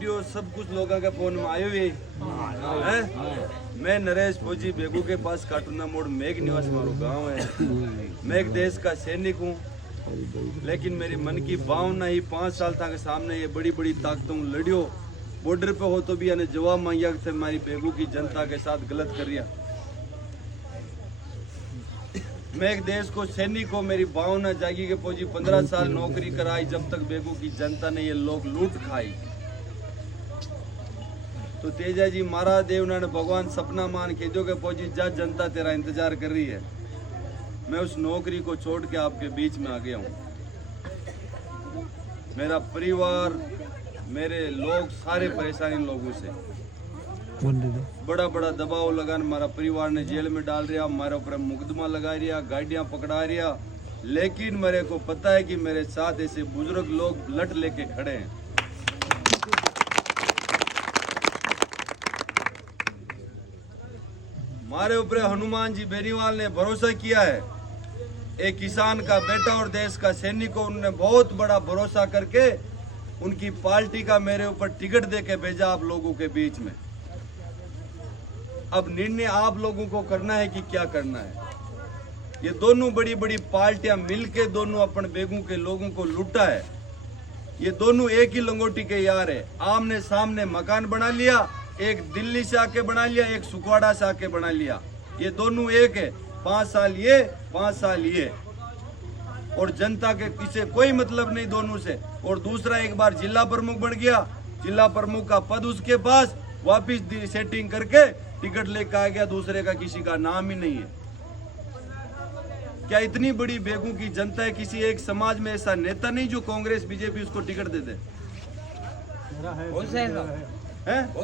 Video सब कुछ लोगों के फोन में आयो हुई है। मैं नरेश फौजी बेगू के पास काटूना मोड़ मेघ निवास मारो गांव है। मैं एक देश का सैनिक हूँ, लेकिन मेरी मन की भावना ही 5 साल तक सामने ये बड़ी बड़ी ताकतों लड़ियो। बॉर्डर पे हो तो भी यानी जवाब मांगिया थे हमारी बेगू की जनता के साथ गलत कर रिया। मैं एक देश को सैनिक हो, मेरी भावना जागी के फौजी 15 साल नौकरी कराई जब तक बेगू की जनता ने ये लोग लूट खाई। तो तेजा जी महाराज देव ने भगवान सपना मान के जो के फौजी जा जनता तेरा इंतजार कर रही है। मैं उस नौकरी को छोड़ के आपके बीच में आ गया हूँ। मेरा परिवार, मेरे लोग सारे परेशान इन लोगों से, बड़ा बड़ा दबाव लगाने हमारा परिवार ने जेल में डाल रिया, हमारे ऊपर मुकदमा लगा रिया, गाड़ियां पकड़ा रिया। लेकिन मेरे को पता है कि मेरे साथ ऐसे बुजुर्ग लोग लट लेके खड़े हैं। हमारे ऊपर हनुमान जी बेनीवाल ने भरोसा किया है। एक किसान का बेटा और देश का सैनिक को उन्होंने बहुत बड़ा भरोसा करके उनकी पार्टी का मेरे ऊपर टिकट देके भेजा आप लोगों के बीच में। अब निर्णय आप लोगों को करना है कि क्या करना है। ये दोनों बड़ी बड़ी पार्टियां मिलके दोनों अपन बेगू के लोगों को लूटा है। ये दोनों एक ही लंगोटी के यार है। आमने सामने मकान बना लिया, एक दिल्ली से आके बना लिया, एक सुखवाड़ा से आके बना लिया। ये दोनों एक है, 5 साल ये 5 साल ये, और जनता के किसी कोई मतलब नहीं दोनों से। और दूसरा एक बार जिला प्रमुख बन गया, जिला प्रमुख का पद उसके पास, वापिस सेटिंग करके टिकट लेकर आ गया, दूसरे का किसी का नाम ही नहीं है। क्या इतनी बड़ी बेगू की जनता है, किसी एक समाज में ऐसा नेता नहीं जो कांग्रेस बीजेपी उसको टिकट दे दे? बहुत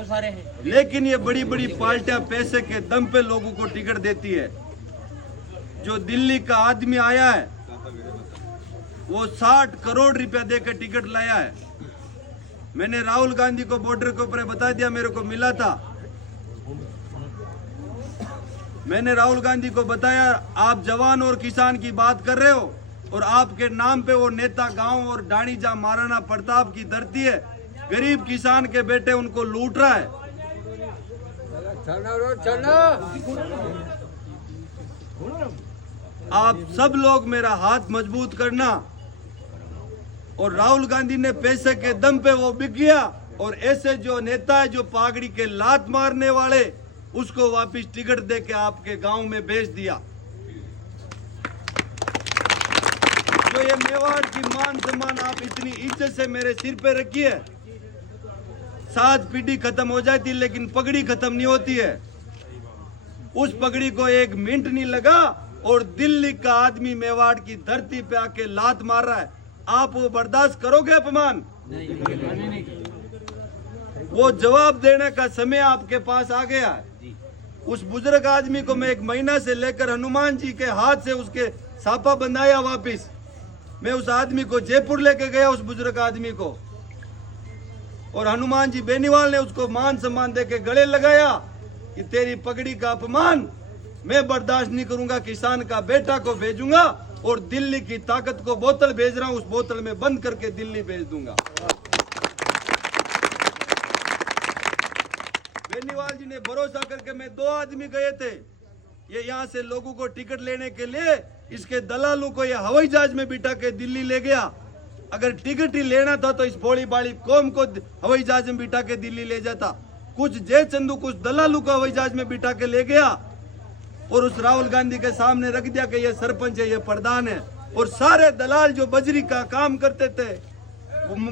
सारे हैं। लेकिन ये बड़ी बड़ी पार्टियां पैसे के दम पे लोगों को टिकट देती है। जो दिल्ली का आदमी आया है वो 60 करोड़ रुपया देकर टिकट लाया है। मैंने राहुल गांधी को बॉर्डर के ऊपर बता दिया, मेरे को मिला था। मैंने राहुल गांधी को बताया आप जवान और किसान की बात कर रहे हो और आपके नाम पे वो नेता गांव और डाणी जहां महाराणा प्रताप की धरती है, गरीब किसान के बेटे उनको लूट रहा है। आप सब लोग मेरा हाथ मजबूत करना। और राहुल गांधी ने पैसे के दम पे वो बिक गया, और ऐसे जो नेता है जो पागड़ी के लात मारने वाले, उसको वापस टिकट देके आपके गांव में भेज दिया। जो ये मेवाड़ की मान सम्मान आप इतनी इज्जत से मेरे सिर पे रखी है, 7 पीढ़ी खत्म हो जाती लेकिन पगड़ी खत्म नहीं होती है। उस पगड़ी को 1 मिनट नहीं लगा और दिल्ली का आदमी मेवाड़ की धरती पे आके लात मार रहा है। आप वो बर्दाश्त करोगे अपमान? नहीं। वो जवाब देने का समय आपके पास आ गया है। उस बुजुर्ग आदमी को मैं 1 महीना से लेकर हनुमान जी के हाथ से उसके सापा बंधाया वापिस। मैं उस आदमी को जयपुर लेके गया, उस बुजुर्ग आदमी को, और हनुमान जी बेनीवाल ने उसको मान सम्मान देके गले लगाया कि तेरी पगड़ी का अपमान मैं बर्दाश्त नहीं करूंगा। किसान का बेटा को भेजूंगा और दिल्ली की ताकत को बोतल भेज रहा हूं, उस बोतल में बंद करके दिल्ली भेज दूंगा। बेनीवाल जी ने भरोसा करके, मैं 2 आदमी गए थे ये यहाँ से लोगों को टिकट लेने के लिए, इसके दलालों को ये हवाई जहाज में बिठा के दिल्ली ले गया। अगर टिकट ही लेना था तो इस भोली बाड़ी कौम को हवाई जहाज में बिठा के दिल्ली ले जाता। कुछ जय चंदू कुछ दलालू को हवाई जहाज में बिठा के ले गया और उस राहुल गांधी के सामने रख दिया कि ये सरपंच है, ये प्रधान है। और सारे दलाल जो बजरी का काम करते थे,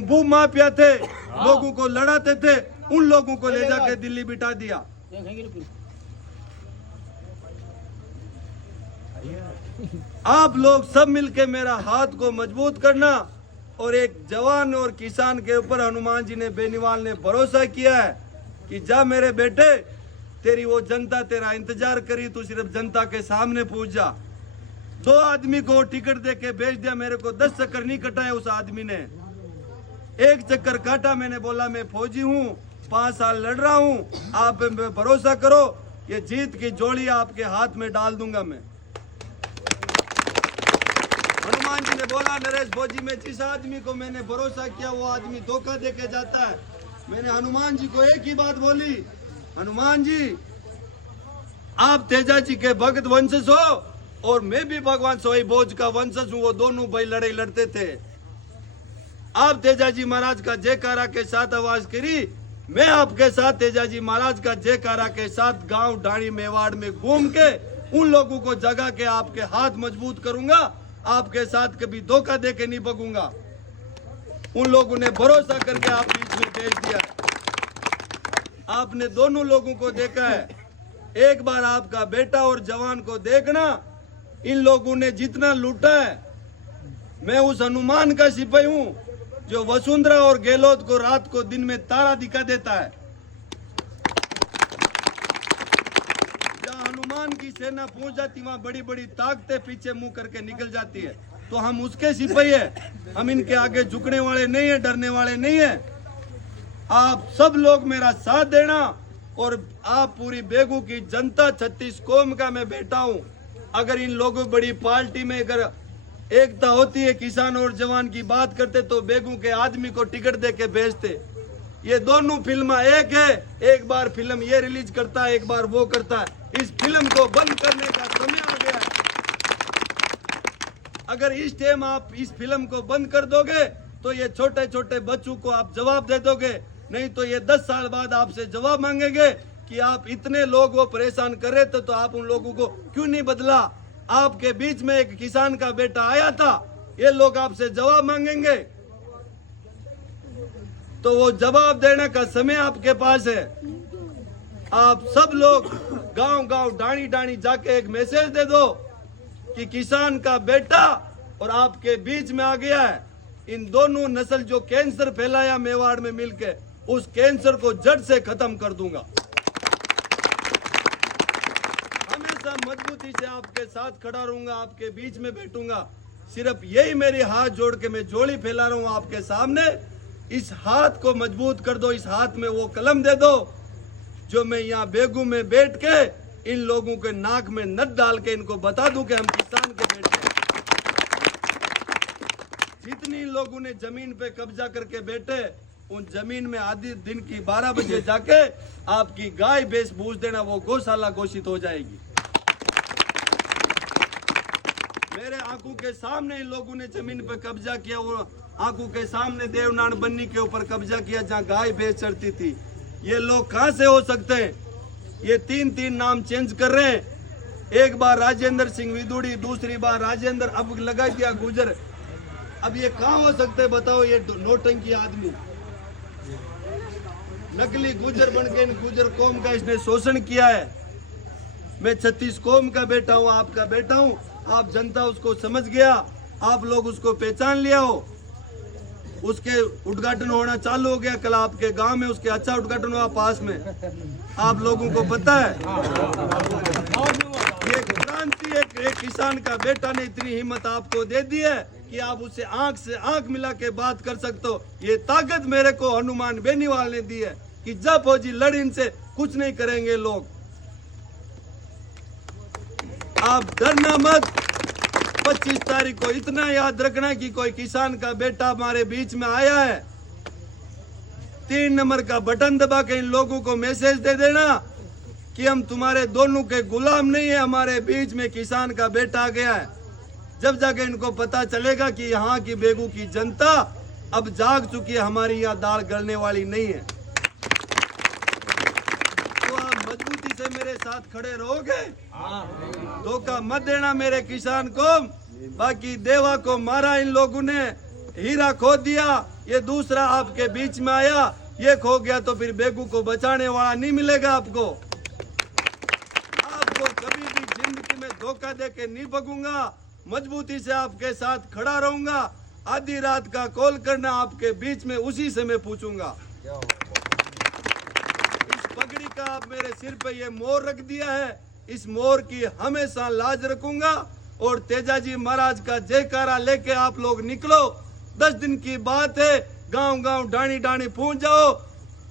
भू माफिया थे, लोगों को लड़ाते थे, उन लोगों को ले जाके दिल्ली बिठा दिया। आप लोग सब मिलके मेरा हाथ को मजबूत करना। और एक जवान और किसान के ऊपर हनुमान जी ने बेनीवाल ने भरोसा किया है कि जा मेरे बेटे, तेरी वो जनता तेरा इंतजार करी, तू सिर्फ जनता के सामने पहुंच जा। 2 आदमी को टिकट देके भेज दिया। मेरे को 10 चक्कर नहीं कटाया उस आदमी ने, 1 चक्कर काटा। मैंने बोला मैं फौजी हूँ, 5 साल लड़ रहा हूँ, आप भरोसा करो, ये जीत की जोड़ी आपके हाथ में डाल दूंगा मैं। हनुमान जी ने बोला नरेश फौजी में जिस आदमी को मैंने भरोसा किया वो आदमी धोखा देके जाता है। मैंने हनुमान जी को एक ही बात बोली, हनुमान जी आप तेजा जी के भक्त वंशज हो और मैं भी भगवान सोई भोज का वंशज हूं। वो दोनों भाई लड़ाई लड़ते थे। आप तेजा जी महाराज का जयकारा के साथ आवाज करी, मैं आपके साथ तेजा जी महाराज का जयकारा के साथ गांव ढाणी मेवाड़ में घूम के उन लोगों को जगा के आपके हाथ मजबूत करूंगा। आपके साथ कभी धोखा दे के नहीं भगूंगा। उन लोगों ने भरोसा करके आप बीच में भेज दिया। आपने दोनों लोगों को देखा है। एक बार आपका बेटा और जवान को देखना। इन लोगों ने जितना लूटा है, मैं उस हनुमान का सिपाही हूं जो वसुंधरा और गहलोत को रात को दिन में तारा दिखा देता है। जहां हनुमान की सेना पहुंच जाती वहां बड़ी बड़ी ताकतें पीछे मुंह करके निकल जाती है। तो हम उसके सिपाही है, हम इनके आगे झुकने वाले नहीं है, डरने वाले नहीं है। आप सब लोग मेरा साथ देना और आप पूरी बेगू की जनता 36 कौम का मैं बेटा हूं। अगर इन लोगों बड़ी पार्टी में अगर एकता होती है, किसान और जवान की बात करते तो बेगू के आदमी को टिकट दे के भेजते। ये दोनों फिल्म एक है, एक बार फिल्म ये रिलीज करता है, एक बार वो करता है। इस फिल्म को बंद करने का समय आ गया है। अगर इस टाइम आप इस फिल्म को बंद कर दोगे तो ये छोटे छोटे बच्चों को आप जवाब दे दोगे, नहीं तो ये 10 साल बाद आपसे जवाब मांगेंगे कि आप इतने लोग वो परेशान कर रहे थे तो आप उन लोगों को क्यों नहीं बदला। आपके बीच में एक किसान का बेटा आया था, ये लोग आपसे जवाब मांगेंगे। तो वो जवाब देने का समय आपके पास है। आप सब लोग गांव गांव डाणी डाणी जाके एक मैसेज दे दो कि किसान का बेटा और आपके बीच में आ गया है। इन दोनों नस्ल जो कैंसर फैलाया मेवाड़ में मिलके, उस कैंसर को जड़ से खत्म कर दूंगा। हमेशा मजबूती से आपके साथ खड़ा रहूंगा, आपके बीच में बैठूंगा। सिर्फ यही मेरी हाथ जोड़ के मैं जोड़ी फैला रहा हूं आपके सामने। इस हाथ को मजबूत कर दो, इस हाथ में वो कलम दे दो जो मैं यहाँ बेगू में बैठ के इन लोगों के नाक में नट डाल के इनको बता दूं कि हम किसान के बेटे हैं। जितनी लोगों ने जमीन पे कब्जा करके बैठे, उन जमीन में आधी दिन की 12 बजे जाके आपकी गाय भैंस बूझ देना, वो गौशाला घोषित हो जाएगी। मेरे आंखों के सामने इन लोगों ने जमीन पे कब्जा किया। वो आंखों के सामने देवनान बन्नी के ऊपर कब्जा किया जहाँ गाय भैंस चढ़ती थी। ये लोग कहां से हो सकते हैं? ये 3-3 नाम चेंज कर रहे हैं। एक बार राजेंद्र सिंह विदुड़ी, दूसरी बार राजेंद्र, अब लगा दिया गुजर। अब ये कहां हो सकते हैं बताओ? ये नौटंकी आदमी नकली गुजर बन के इन गुजर कौम का इसने शोषण किया है। मैं 36 कौम का बेटा हूं, आपका बेटा हूं। आप जनता उसको समझ गया, आप लोग उसको पहचान लिया हो। उसके उद्घाटन होना चालू हो गया कल आपके गांव में, उसके अच्छा उद्घाटन हुआ पास में। आप लोगों को पता है ये क्रांति एक किसान का बेटा ने इतनी हिम्मत आपको दे दी है कि आप उससे आंख से आंख मिला के बात कर सकते हो। ये ताकत मेरे को हनुमान बेनीवाल ने दी है कि जब फौजी लड़, इनसे कुछ नहीं करेंगे लोग। आप डरना मत। 25 तारीख को इतना याद रखना कि कोई किसान का बेटा हमारे बीच में आया है। 3 नंबर का बटन दबा के इन लोगों को मैसेज दे देना कि हम तुम्हारे दोनों के गुलाम नहीं है, हमारे बीच में किसान का बेटा आ गया है। जब जाके इनको पता चलेगा कि यहाँ की बेगू की जनता अब जाग चुकी है, हमारी यहाँ दाल गलने वाली नहीं है। तो आप मजबूती से मेरे साथ खड़े रहोगे, धोखा मत देना मेरे किसान को। बाकी देवा को मारा इन लोगों ने, हीरा खो दिया, ये दूसरा आपके बीच में आया, ये खो गया तो फिर बेगू को बचाने वाला नहीं मिलेगा आपको। आपको कभी भी जिंदगी में धोखा दे के नहीं भगूंगा। मजबूती से आपके साथ खड़ा रहूंगा। आधी रात का कॉल करना आपके बीच में, उसी से मैं पूछूंगा। इस पगड़ी का आप मेरे सिर पे ये मोर रख दिया है, इस मोर की हमेशा लाज रखूंगा। और तेजाजी महाराज का जयकारा लेके आप लोग निकलो। 10 दिन की बात है, गांव गांव डाणी डाणी पहुंच जाओ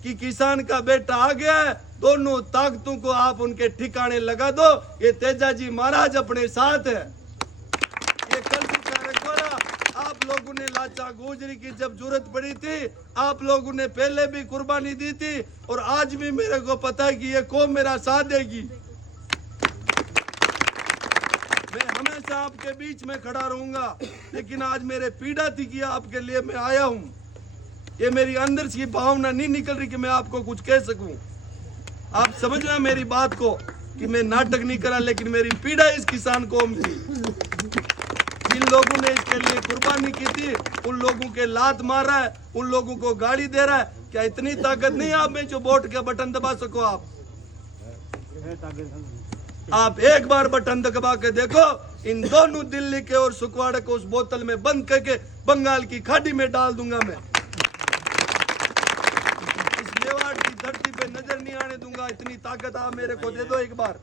कि किसान का बेटा आ गया है। दोनों ताकतों को आप उनके ठिकाने लगा दो। ये तेजाजी महाराज अपने साथ है। ये कल की आप आप लोगों ने लाचा गुजरी की जब जरूरत पड़ी थी, आप लोगों ने पहले भी कुर्बानी दी थी और आज भी मेरे को पता है कि ये कौम मेरा साथ देगी। मैं हमेशा आपके बीच में खड़ा रहूंगा, लेकिन आज मेरे पीड़ा थी कि आपके लिए मैं आया हूं। ये मेरी अंदर से भावना नहीं निकल रही कि मैं आपको कुछ कह सकूं। आप समझना मेरी बात को कि मैं नाटक नहीं करा, लेकिन मेरी पीड़ा इस किसान कौम की, जिन लोगों ने इसके लिए कुर्बानी की थी, उन लोगों के लात मार रहा है, उन लोगों को गाली दे रहा है। क्या इतनी ताकत नहीं आप में जो वोट का बटन दबा सको? आप एक बार बटन दबा के देखो, इन दोनों दिल्ली के और सुकवाड़े को उस बोतल में बंद करके बंगाल की खाड़ी में डाल दूंगा। मैं इस मेवाड़ की धरती पे नजर नहीं आने दूंगा। इतनी ताकत आप मेरे को दे दो एक बार।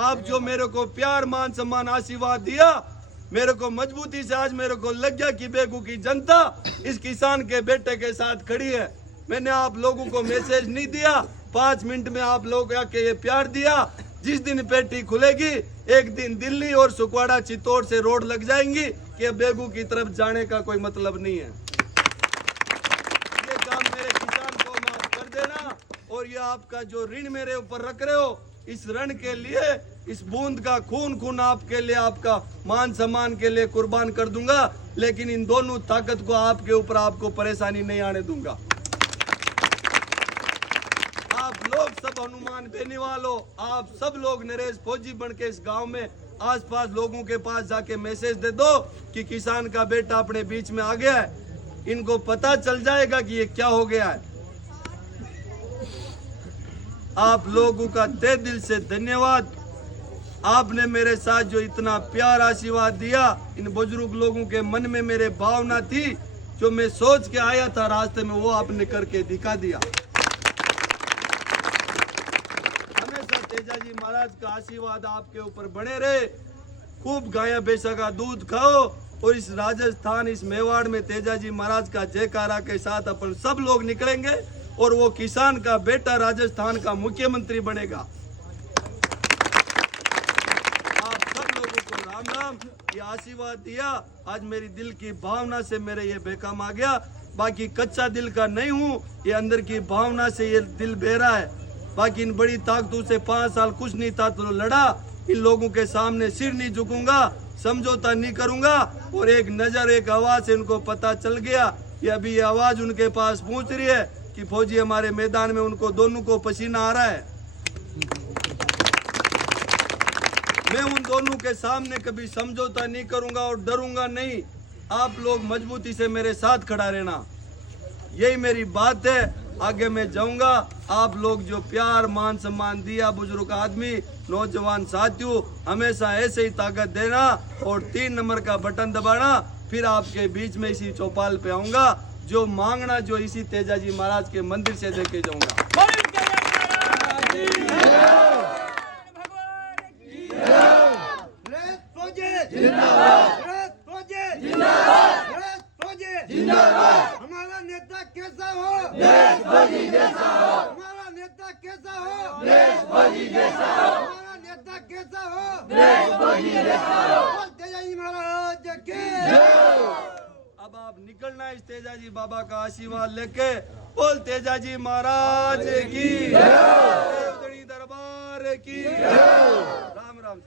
आप जो मेरे को प्यार मान सम्मान आशीर्वाद दिया, मेरे को मजबूती से आज मेरे को लग गया कि बेगू की जनता इस किसान के बेटे के साथ खड़ी है। मैंने आप लोगों को मैसेज नहीं दिया, 5 मिनट में आप लोग आके ये प्यार दिया। जिस दिन पेटी खुलेगी, एक दिन दिल्ली और सुकवाड़ा चित्तौड़ से रोड लग जाएंगी कि बेगू की तरफ जाने का कोई मतलब नहीं है। ये काम मेरे किसान को माफ कर देना, और ये आपका जो ऋण मेरे ऊपर रख रहे हो, इस ऋण के लिए, इस बूंद का खून आपके लिए, आपका मान सम्मान के लिए कुर्बान कर दूंगा। लेकिन इन दोनों ताकत को आपके ऊपर आपको परेशानी नहीं आने दूंगा। आप लोग सब हनुमान बेनीवाल हो, आप सब लोग नरेश फौजी बन के इस गांव में आसपास लोगों के पास जाके मैसेज दे दो कि किसान का बेटा अपने बीच में आ गया है। इनको पता चल जाएगा कि ये क्या हो गया है। आप लोगों का तहे दिल से धन्यवाद। आपने मेरे साथ जो इतना प्यार आशीर्वाद दिया, इन बुजुर्ग लोगों के मन में मेरे भावना थी, जो मैं सोच के आया था रास्ते में, वो आपने करके दिखा दिया। हमेशा तेजाजी महाराज का आशीर्वाद आपके ऊपर बने रहे। खूब गाया भैंसा का दूध खाओ, और इस राजस्थान, इस मेवाड़ में तेजाजी महाराज का जयकारा के साथ अपन सब लोग निकलेंगे, और वो किसान का बेटा राजस्थान का मुख्यमंत्री बनेगा। आप सब लोगों को राम राम। ये आशीर्वाद दिया, आज मेरी दिल की भावना से मेरे ये बेकाम आ गया। बाकी कच्चा दिल का नहीं हूँ, ये अंदर की भावना से ये दिल बहरा है। बाकी इन बड़ी ताकतों से 5 साल कुछ नहीं था तो लड़ा। इन लोगों के सामने सिर नहीं झुकूंगा, समझौता नहीं करूंगा। और एक नजर, एक आवाज से उनको पता चल गया, ये अभी ये आवाज उनके पास पहुंच रही है कि फौजी हमारे मैदान में, उनको दोनों को पसीना आ रहा है। मैं उन दोनों के सामने कभी समझौता नहीं करूंगा और डरूंगा नहीं। आप लोग मजबूती से मेरे साथ खड़ा रहना, यही मेरी बात है। आगे मैं जाऊंगा। आप लोग जो प्यार मान सम्मान दिया, बुजुर्ग आदमी, नौजवान साथियों, हमेशा ऐसे ही ताकत देना और 3 नंबर का बटन दबाना। फिर आपके बीच में इसी चौपाल पे आऊंगा, जो मांगना जो इसी तेजाजी महाराज के मंदिर से देके जाऊंगा। हमारा नेता कैसा हो? देशभक्ति जैसा हो। हमारा नेता कैसा हो? देशभक्ति जैसा हो। हमारा नेता कैसा हो? देशभक्ति जैसा हो। तेजाजी महाराज की। अब आप निकलना इस तेजाजी बाबा का आशीर्वाद लेके। बोल तेजाजी महाराज की, देवधनी दरबार की। राम राम।